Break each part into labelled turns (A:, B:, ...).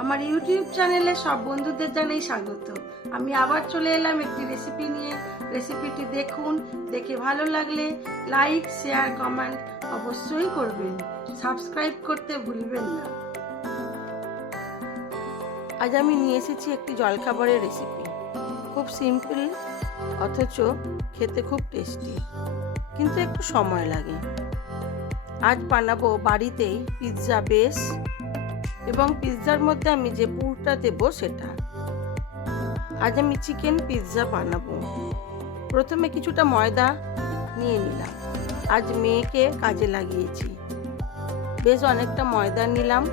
A: আমার ইউটিউব চ্যানেলে সব বন্ধুদের জানাই স্বাগত। আমি আবার চলে এলাম একটি রেসিপি নিয়ে। রেসিপিটি দেখুন, দেখে ভালো লাগলে লাইক শেয়ার কমেন্ট অবশ্যই করবেন। সাবস্ক্রাইব করতে ভুলবেন না। আজ আমি নিয়ে এসেছি একটি জলখাবারের রেসিপি খুব সিম্পল অথচ খেতে খুব টেস্টি কিন্তু একটু সময় লাগে। আজ বানাবো বাড়িতেই পিৎজা বেস এবং পিৎজার মধ্যে আমি যে পুরটা দেবো সেটা। আজ আমি চিকেন পিৎজা বানাবো। প্রথমে কিছুটা ময়দা নিয়ে নিলাম। আজ মেয়েকে কাজে লাগিয়েছি। বেশ অনেকটা ময়দা নিলাম।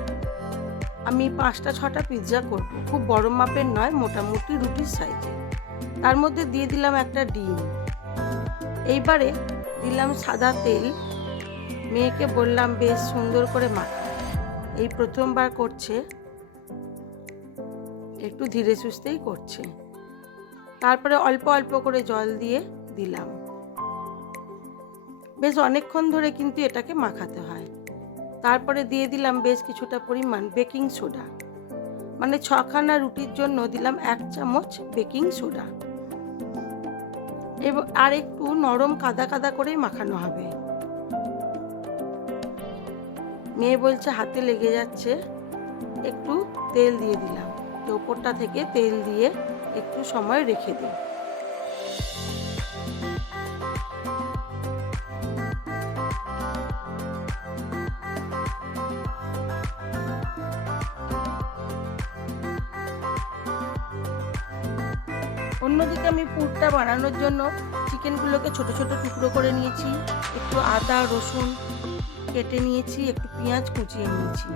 A: আমি পাঁচটা, ছটা পিৎজা করব। খুব বড় মাপের নয়, মোটামুটি রুটির সাইজে। তার মধ্যে দিয়ে দিলাম একটা ডিম। এইবারে দিলাম সাদা তেল। মেয়েকে বললাম, বেশ সুন্দর করে মাখা এই প্রথমবার করছে, একটু ধীরে সুস্থেই করছে। তারপরে অল্প অল্প করে জল দিয়ে দিলাম। বেশ অনেকক্ষণ ধরে কিন্তু এটাকে মাখাতে হয়। তারপরে দিয়ে দিলাম বেশ কিছুটা পরিমাণ বেকিং সোডা। মানে ছখানা রুটির জন্য দিলাম এক চামচ বেকিং সোডা। এবং আর একটু নরম কাদা কাদা করেই মাখানো হবে। মেয়ে বলছে হাতে লেগে যাচ্ছে, একটু তেল দিয়ে দিলাম। তো ওপরটা থেকে তেল দিয়ে একটু সময় রেখে দিই। অন্যদিকে আমি পুরটা বানানোর জন্য চিকেনগুলোকে ছোট ছোট টুকরো করে নিয়েছি, একটু আদা, রসুন কেটে নিয়েছি, একটু পেঁয়াজ কুচিয়ে নিয়েছি।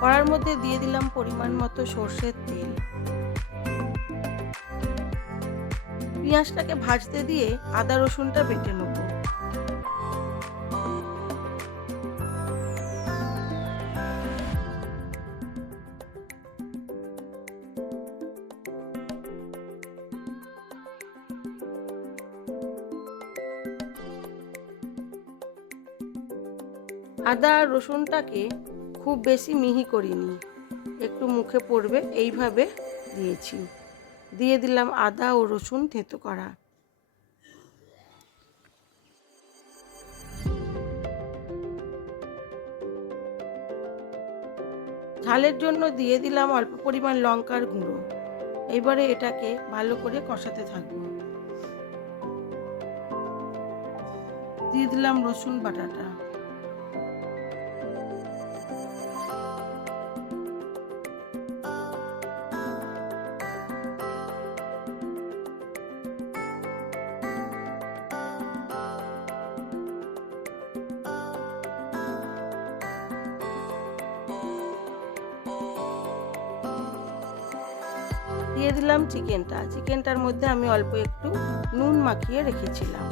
A: কড়ার মধ্যে দিয়ে দিলাম পরিমাণ মতো সর্ষের তেল। পেঁয়াজটাকে ভাজতে দিয়ে আদা রসুনটা বেটে নেব। আদা আর রসুনটাকে খুব বেশি মিহি করিনি। একটু মুখে পড়বে, এইভাবে দিয়েছি। দিয়ে দিলাম আদা ও রসুন থেঁতো করা। ঝালের জন্য দিয়ে দিলাম অল্প পরিমাণ লঙ্কার গুঁড়ো। এবারে এটাকে ভালো করে কষাতে থাকব। দিয়ে দিলাম রসুন বাটাটা। দিয়ে দিলাম চিকেনটা। চিকেনটার মধ্যে আমি অল্প একটু নুন মাখিয়ে রেখেছিলাম।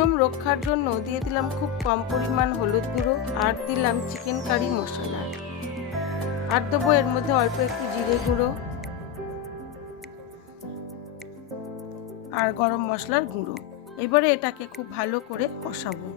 A: নিয়ম রক্ষার জন্য দিয়ে দিলাম খুব কম পরিমাণ হলুদ গুঁড়ো আর দিলাম চিকেন কারি মশলা। আর দেবো এর মধ্যে অল্প একটু জিরে গুঁড়ো আর গরম মশলার গুঁড়ো। এবারে এটাকে খুব ভালো করে কষাবো।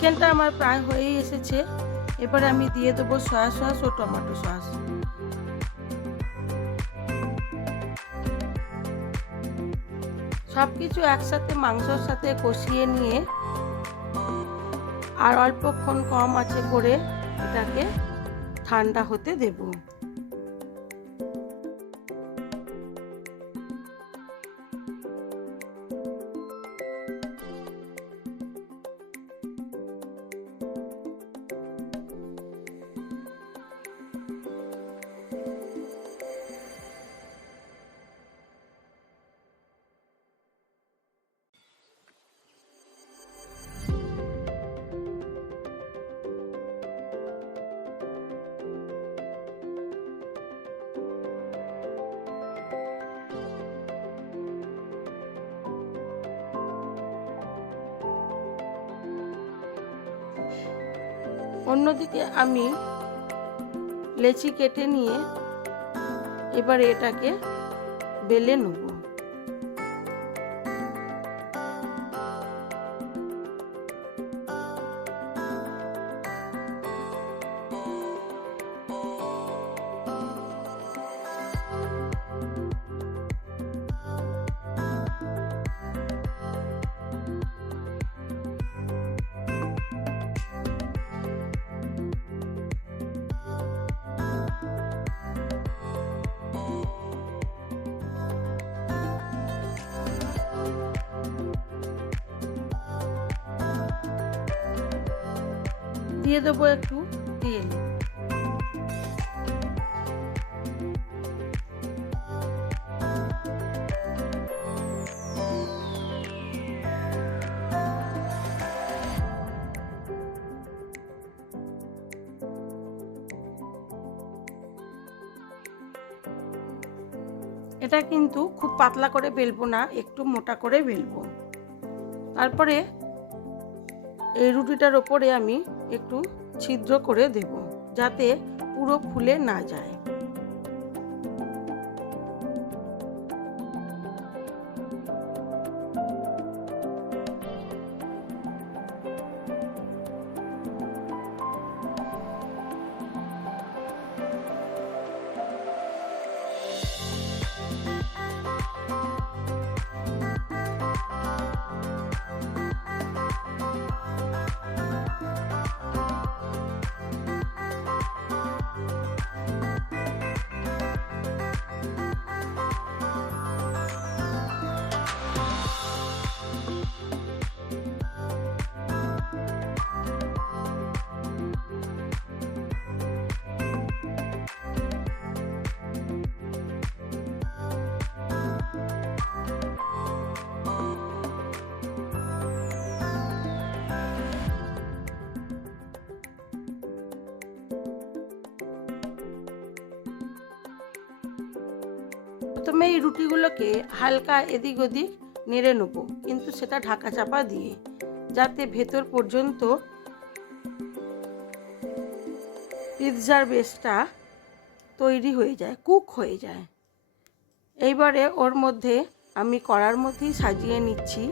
A: চিকেনটা আমার প্রায় হয়েই এসেছে। এবারে আমি দিয়ে দেবো সয়া সস ও টমেটো সস সব কিছু একসাথে মাংসর সাথে কষিয়ে নিয়ে আর অল্পক্ষণ কম আছে করে এটাকে ঠান্ডা হতে দেব। অন্যদিকে আমি লেচি কেটে নিয়ে এবার এটাকে বেলে নেব। দিয়ে দেবো একটু তেল। এটা কিন্তু খুব পাতলা করে বেলবো না, একটু মোটা করে বেলবো। তারপরে এই রুটিটার ওপরে আমি একটু ছিদ্র করে দেব যাতে পুরো ফুলে না যায়। প্রথমে এই রুটিগুলোকে হালকা এদিক ওদিক নেড়ে নেব, কিন্তু সেটা ঢাকা চাপা দিয়ে, যাতে ভেতর পর্যন্ত পিৎজার বেসটা তৈরি হয়ে যায়, কুক হয়ে যায়। এইবারে ওর মধ্যে আমি কড়ার মধ্যেই সাজিয়ে নিচ্ছি।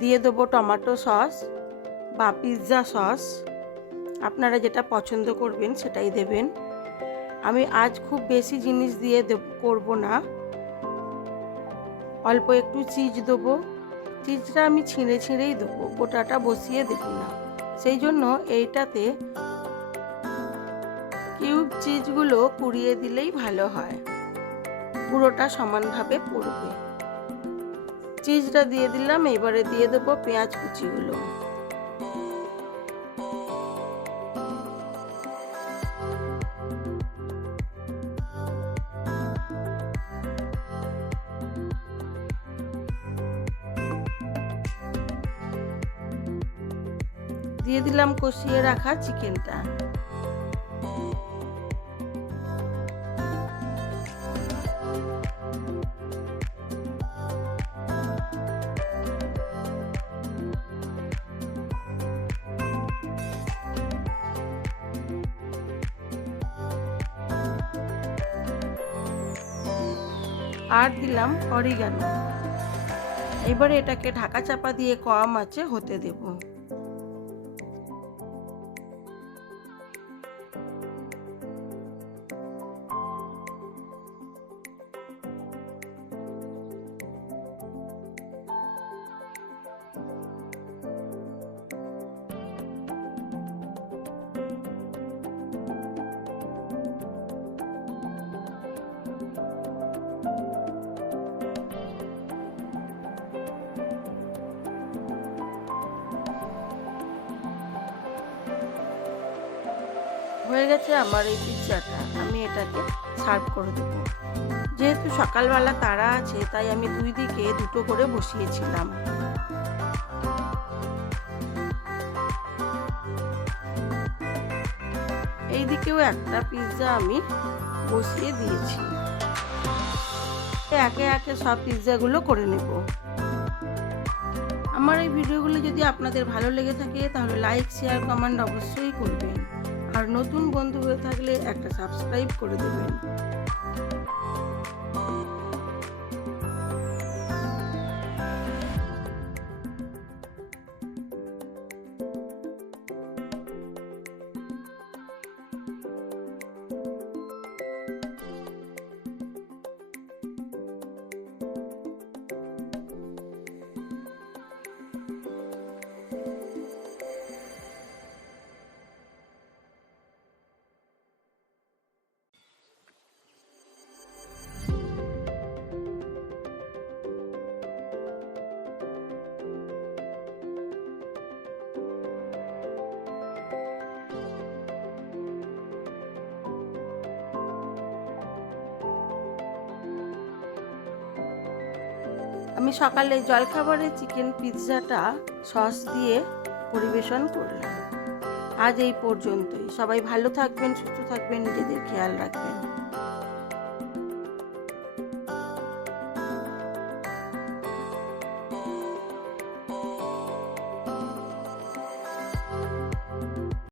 A: দিয়ে দেবো টমেটো সস বা পিৎজা সস। আপনারা যেটা পছন্দ করবেন সেটাই দেবেন। আমি আজ খুব বেশি জিনিস দিয়ে দেব, করব না। অল্প একটু চিজ দেবো। চিজটা আমি ছিঁড়ে ছিঁড়েই দেবো, গোটাটা বসিয়ে দেবো না। সেই জন্য এইটাতে কিউব চিজগুলো কুড়িয়ে দিলেই ভালো হয়। পুরোটা সমানভাবে পড়বে। চিজটা দিয়ে দিলাম, এবারে দিয়ে দেবো পেঁয়াজ কুচিগুলো। দিলাম কষিয়ে রাখা চিকেনটা। আর দিলাম অরিগানো। এবারে এটাকে ঢাকা চাপা দিয়ে কম আছে হতে দেব। হয়ে গেছে আমার এই পিৎজাটা। আমি এটাকে সার্ভ করে দেবো। যেহেতু সকালবেলা তারা আছে, তাই আমি দুই দিকে দুটো করে বসিয়েছিলাম। এই দিকেও একটা পিৎজা আমি বসিয়ে দিয়েছি। একে একে সব পিৎজাগুলো করে নেব। আমার এই ভিডিওগুলো যদি আপনাদের ভালো লেগে থাকে, তাহলে লাইক শেয়ার কমেন্ট অবশ্যই করবেন। আর নতুন বন্ধু হয়ে থাকলে একটা সাবস্ক্রাইব করে দেবেন। আমি সকালে জলখাবারে চিকেন পিৎজাটা সস দিয়ে পরিবেশন করলাম। আজ এই পর্যন্তই। সবাই ভালো থাকবেন, সুস্থ থাকবেন, নিজেদের খেয়াল রাখবেন।